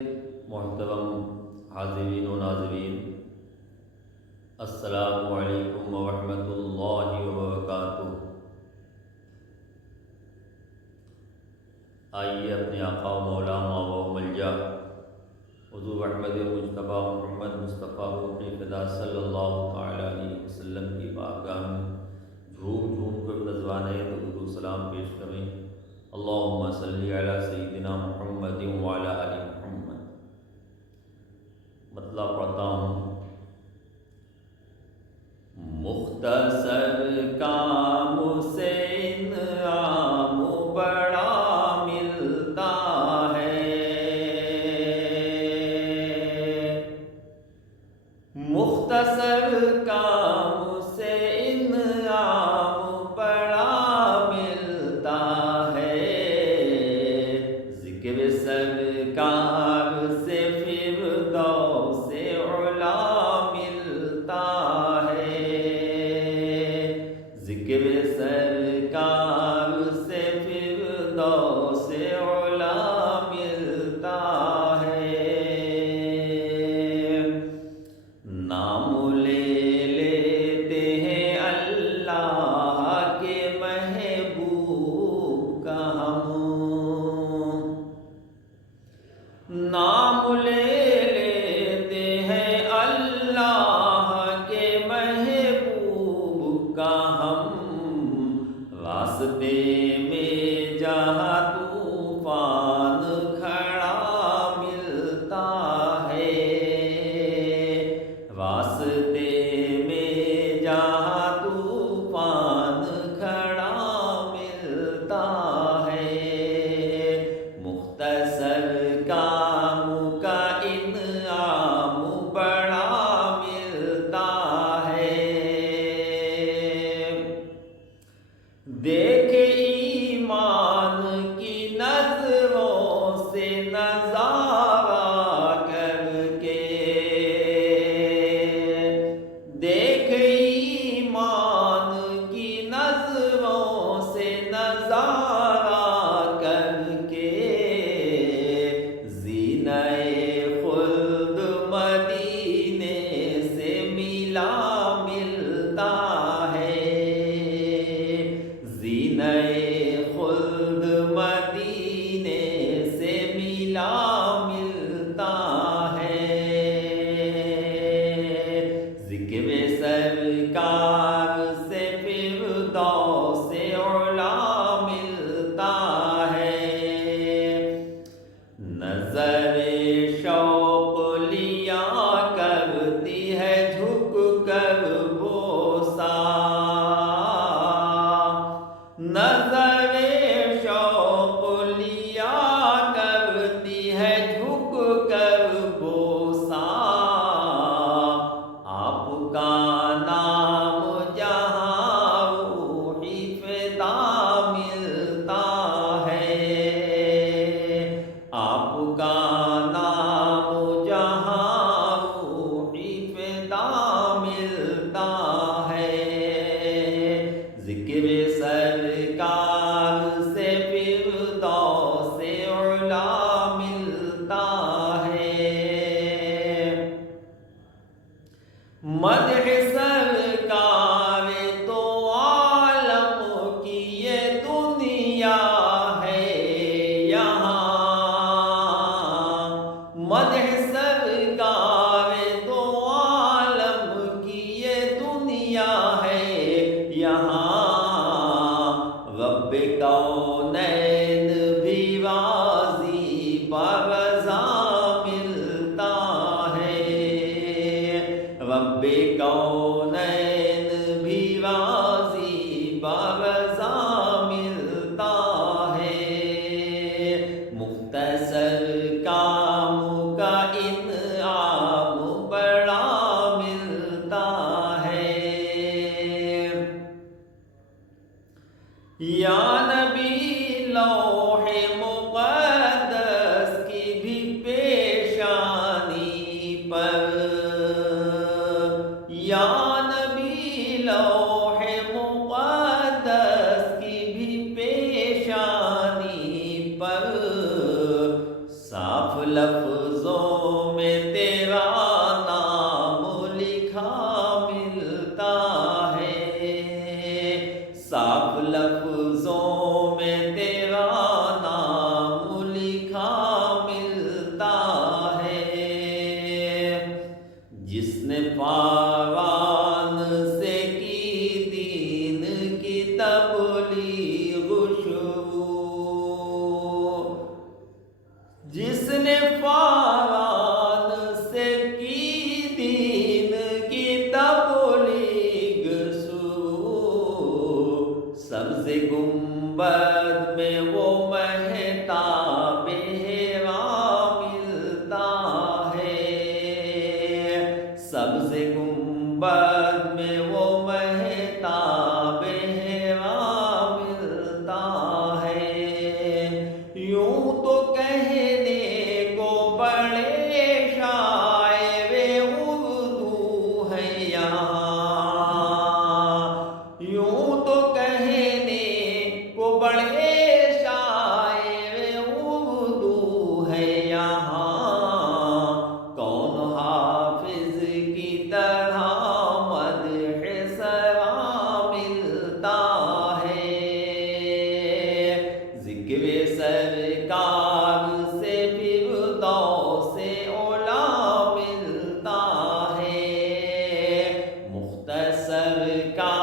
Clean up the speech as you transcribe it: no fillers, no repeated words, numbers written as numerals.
محترم حاضرین و ناظرین، السلام علیکم ورحمۃ اللہ وبرکاتہ۔ آئیے اپنے آقا و مولا و ملجا حضور احمد مجتبیٰ محمد مصطفیٰ کی فدا صلی اللہ تعالی علیہ وسلم کی بارگاہ میں جھوم جھوم کر نذرانے درود و سلام پیش کریں۔ اللہم صلی علی سیدنا محمد وعلی آل محمد۔ مطلب پڑھتا ہوں۔ مختصر کام سے انعام بڑا ملتا ہے، مختصر کام سے انعام بڑا ملتا ہے، ذکر سرکار سے فردوس اعلیٰ ملتا ہے، ذکر سرکار سے فردوس اعلیٰ ملتا ہے۔ نام لے لیتے ہیں اللہ کے محبوب کا ہم، نام لے لیتے ہیں اللہ کے محبوب کا ہم، راستے میں جہاں طوفان کھڑا ملتا ہے، راستے میں جہاں طوفان کھڑا ملتا ہے، مختصر کام کا انعام بڑا ملتا ہے۔ دیکھ ایمان کی نظروں سے نظارہ کر کے، دیکھ ایمان کی نظروں سے نظارہ کر کے، زینہ خلد مدینے سے ملا ملتا ہے، زینہ خلد مدینے سے ملا ملتا ہے، ذکر سرکار سے فردوس اعلیٰ ملتا ہے، نظر شوق لیا کرتی ہے جھک کر بوسا، نظر شوق لیا کرتی ہے جھک کر بوسا، آپ کا نام جہاں روحی فدا ملتا ہے، آپ کا نام جہاں روحی فدا ملتا ہے، ذکر سرکار سے فردوس اعلیٰ ملتا ہے، مدح سرکار تو عالم کی یہ دنیا ہے یہاں، مدح سرکار تو عالم کی یہ دنیا ہے یہاں، رب کونین بھی راضی برضا ملتا ہے، رب کونین بھی راضی برضا ملتا ہے، مختصر کام کا لفظوں میں تیرا نام لکھا ملتا ہے، صاف لفظوں میں تیرا نام لکھا ملتا ہے، جس نے پاوان سے کی دین کی تبلیغ شروع، جس نے پاوان سے کی دین کی تبلیغ شروع، سبز گنبد میں وہ مہتاب ہیرا ملتا ہے، سبز گنبد میں وہ مہتاب ہیرا ملتا ہے، یوں تو کہنے کو بڑے شاعر اردو ہیں یہاں، یوں تو کہنے کو بڑے شاعر اردو ہیں یہاں، کون حافظ کی طرح مدح سرا ملتا ہے، ذکر سرکار سے فردوس اولیٰ ملتا ہے، مختصر کا